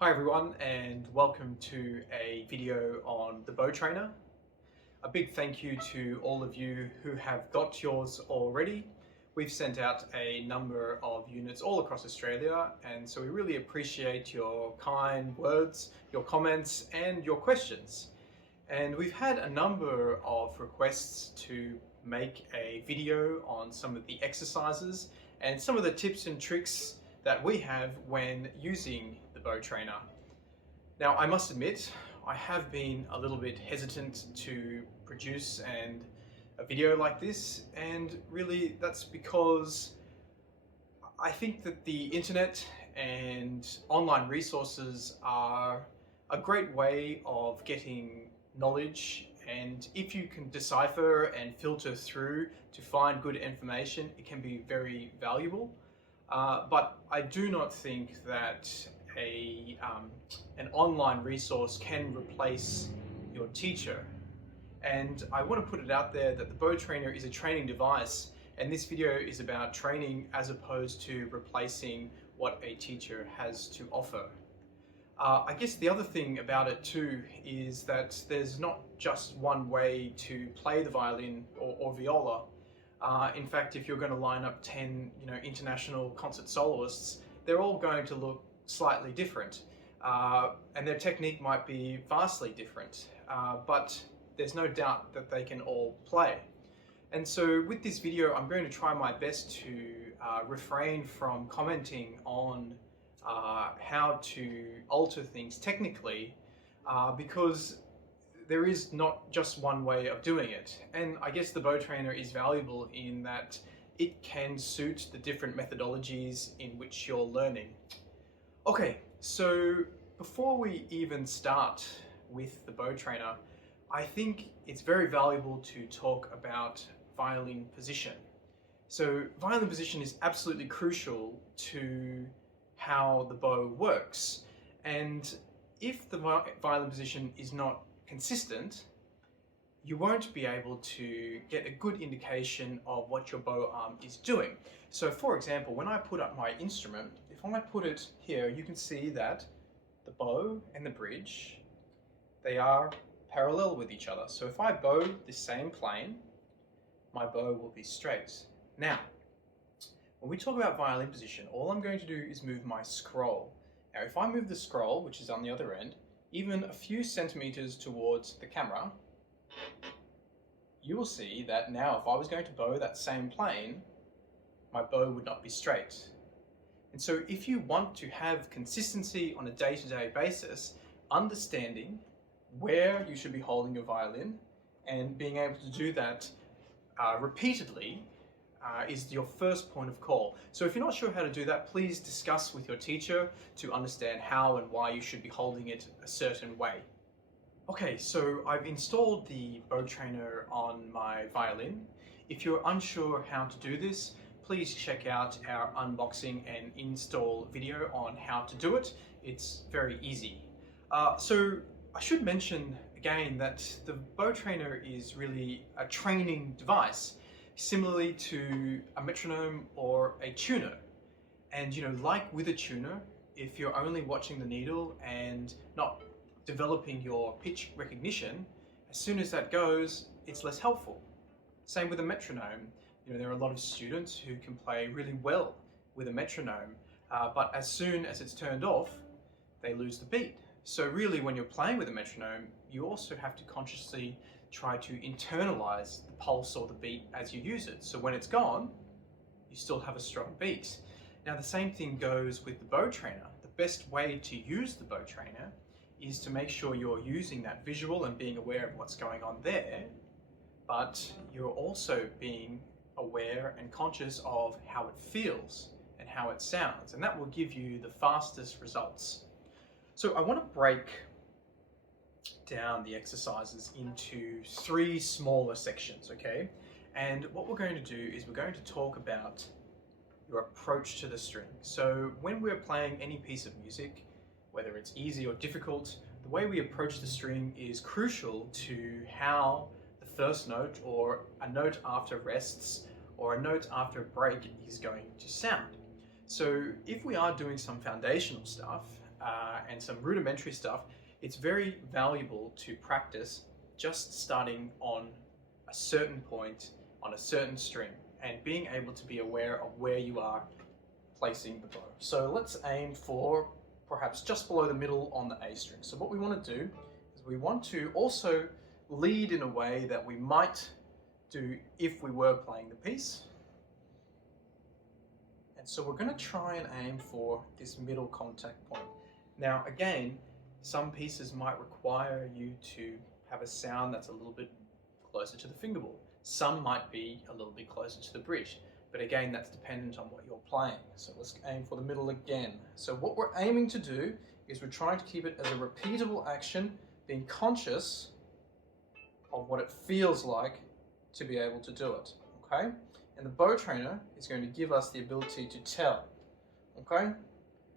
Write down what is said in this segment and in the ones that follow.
Hi everyone, and welcome to a video on the BowTrainer. A big thank you to all of you who have got yours already. We've sent out a number of units all across Australia, and so we really appreciate your kind words, your comments and your questions. And we've had a number of requests to make a video on some of the exercises and some of the tips and tricks that we have when using the BowTrainer. Now, I must admit, I have been a little bit hesitant to produce a video like this, and really that's because I think that the internet and online resources are a great way of getting knowledge, and if you can decipher and filter through to find good information, it can be very valuable. But I do not think that an online resource can replace your teacher. And I want to put it out there that the BowTrainer is a training device, and this video is about training as opposed to replacing what a teacher has to offer. I guess the other thing about it too is that there's not just one way to play the violin or viola. In fact, if you're going to line up 10 international concert soloists, they're all going to look slightly different, and their technique might be vastly different, but there's no doubt that they can all play. And so with this video, I'm going to try my best to refrain from commenting on how to alter things technically, because there is not just one way of doing it. And I guess the BowTrainer is valuable in that it can suit the different methodologies in which you're learning. Okay, so before we even start with the BowTrainer, I think it's very valuable to talk about violin position. So violin position is absolutely crucial to how the bow works. And if the violin position is not consistent, you won't be able to get a good indication of what your bow arm is doing. So for example, when I put up my instrument, if I put it here, you can see that the bow and the bridge, they are parallel with each other. So if I bow the same plane, my bow will be straight. Now, when we talk about violin position, all I'm going to do is move my scroll. Now, if I move the scroll, which is on the other end, even a few centimeters towards the camera, you will see that now if I was going to bow that same plane, my bow would not be straight. And so if you want to have consistency on a day-to-day basis, understanding where you should be holding your violin and being able to do that repeatedly is your first point of call. So if you're not sure how to do that, please discuss with your teacher to understand how and why you should be holding it a certain way. Okay, so I've installed the BowTrainer on my violin. If you're unsure how to do this, please check out our unboxing and install video on how to do it. It's very easy. So I should mention again that the BowTrainer is really a training device, similarly to a metronome or a tuner. And like with a tuner, if you're only watching the needle and not developing your pitch recognition, as soon as that goes, it's less helpful. Same with a metronome. There are a lot of students who can play really well with a metronome, but as soon as it's turned off, they lose the beat. So really, when you're playing with a metronome, you also have to consciously try to internalize the pulse or the beat as you use it. So when it's gone, you still have a strong beat. Now the same thing goes with the BowTrainer. The best way to use the BowTrainer is to make sure you're using that visual and being aware of what's going on there, but you're also being aware and conscious of how it feels and how it sounds, and that will give you the fastest results. So I want to break down the exercises into 3 smaller sections, okay? And what we're going to do is we're going to talk about your approach to the string. So when we're playing any piece of music, whether it's easy or difficult, the way we approach the string is crucial to how the first note or a note after rests or a note after a break is going to sound. So if we are doing some foundational stuff, and some rudimentary stuff, it's very valuable to practice just starting on a certain point on a certain string and being able to be aware of where you are placing the bow. So let's aim for perhaps just below the middle on the A string. So what we want to do is we want to also lead in a way that we might do if we were playing the piece. And so we're going to try and aim for this middle contact point. Now again, some pieces might require you to have a sound that's a little bit closer to the fingerboard. Some might be a little bit closer to the bridge. But again, that's dependent on what you're playing. So let's aim for the middle again. So what we're aiming to do is we're trying to keep it as a repeatable action, being conscious of what it feels like to be able to do it, okay? And the BowTrainer is going to give us the ability to tell, okay?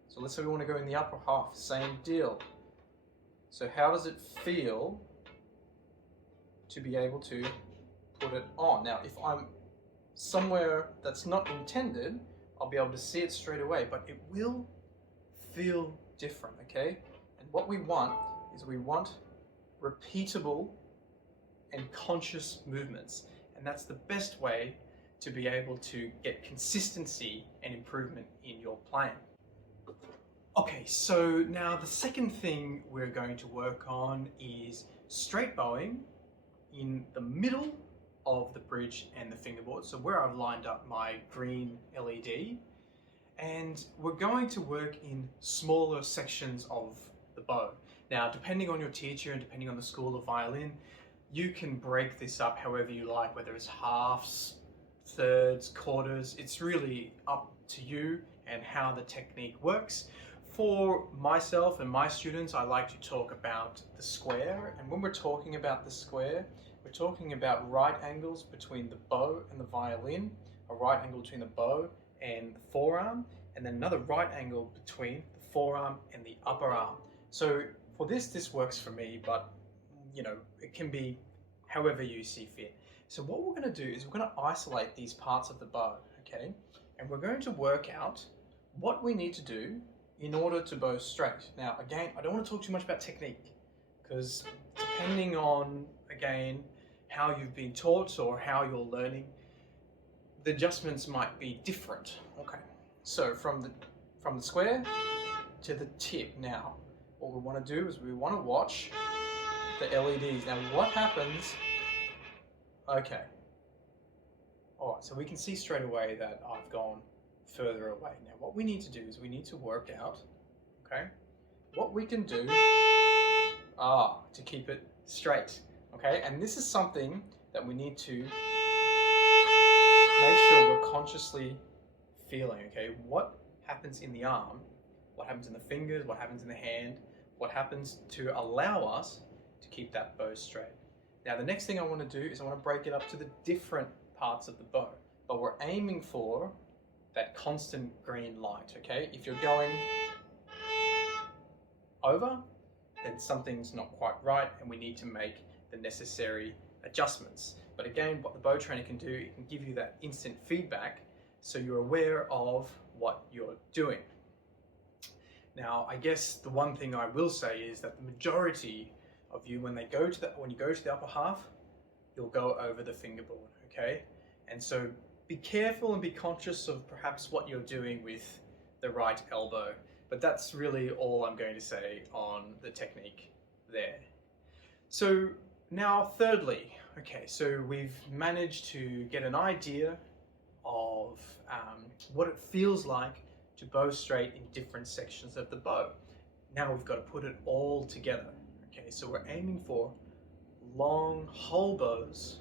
So let's say we want to go in the upper half, same deal. So how does it feel to be able to put it on? Now, if I'm somewhere that's not intended, I'll be able to see it straight away, but it will feel different, okay? And what we want is we want repeatable and conscious movements, and that's the best way to be able to get consistency and improvement in your playing. Okay, so now the second thing we're going to work on is straight bowing in the middle of the bridge and the fingerboard, so where I've lined up my green LED, and we're going to work in smaller sections of the bow. Now, depending on your teacher and depending on the school of violin, you can break this up however you like, whether it's halves, thirds, quarters. It's really up to you and how the technique works. For myself and my students, I like to talk about the square, and when we're talking about the square, we're talking about right angles between the bow and the violin, a right angle between the bow and the forearm, and then another right angle between the forearm and the upper arm. So for this works for me, but you know, it can be however you see fit. So what we're going to do is we're going to isolate these parts of the bow, okay? And we're going to work out what we need to do in order to bow straight. Now, again, I don't want to talk too much about technique, because depending on, again, how you've been taught or how you're learning, the adjustments might be different. Okay, so from the square to the tip. Now, what we want to do is we want to watch the LEDs. Now, what happens? Okay. All right, so we can see straight away that I've gone further away. Now, what we need to do is we need to work out, okay, what we can do to keep it straight, okay? And this is something that we need to make sure we're consciously feeling, okay? What happens in the arm, what happens in the fingers, what happens in the hand, what happens to allow us to keep that bow straight. Now, the next thing I want to do is I want to break it up to the different parts of the bow, but we're aiming for that constant green light, okay? If you're going over, then something's not quite right and we need to make the necessary adjustments. But again, what the BowTrainer can do, it can give you that instant feedback so you're aware of what you're doing. Now, I guess the one thing I will say is that the majority of you, when you go to the upper half, you'll go over the fingerboard, okay? And so be careful and be conscious of perhaps what you're doing with the right elbow. But that's really all I'm going to say on the technique there. So now thirdly, okay, so we've managed to get an idea of what it feels like to bow straight in different sections of the bow. Now we've got to put it all together. Okay, so we're aiming for long whole bows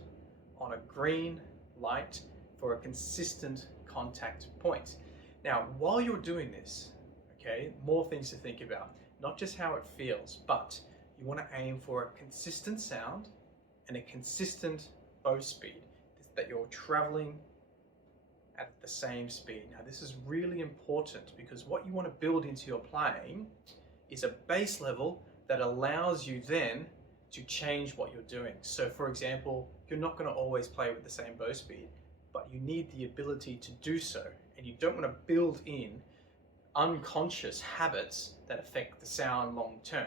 on a green light for a consistent contact point. Now, while you're doing this, okay, more things to think about. Not just how it feels, but you want to aim for a consistent sound and a consistent bow speed, that you're traveling at the same speed. Now, this is really important because what you want to build into your playing is a base level that allows you then to change what you're doing. So for example, you're not going to always play with the same bow speed, but you need the ability to do so, and you don't want to build in unconscious habits that affect the sound long term.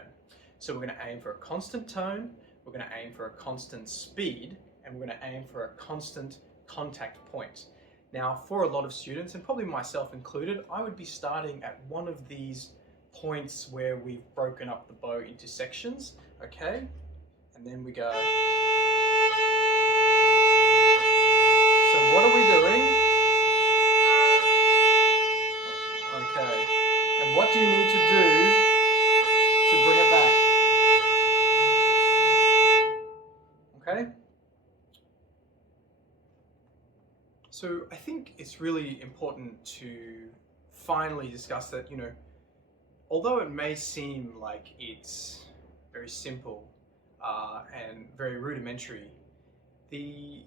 So we're going to aim for a constant tone, we're going to aim for a constant speed, and we're going to aim for a constant contact point. Now, for a lot of students, and probably myself included, I would be starting at one of these points where we've broken up the bow into sections, okay? And then we go. So what are we doing? Okay. And what do you need to do to bring it back? Okay? So I think it's really important to finally discuss that, although it may seem like it's very simple and very rudimentary, the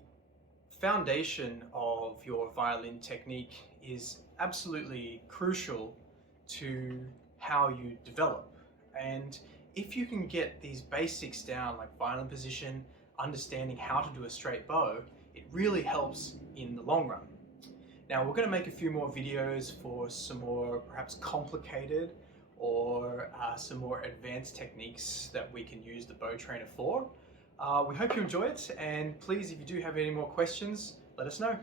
foundation of your violin technique is absolutely crucial to how you develop. And if you can get these basics down, like violin position, understanding how to do a straight bow, it really helps in the long run. Now we're going to make a few more videos for some more perhaps complicated or some more advanced techniques that we can use the BowTrainer for. We hope you enjoy it, and please, if you do have any more questions, let us know.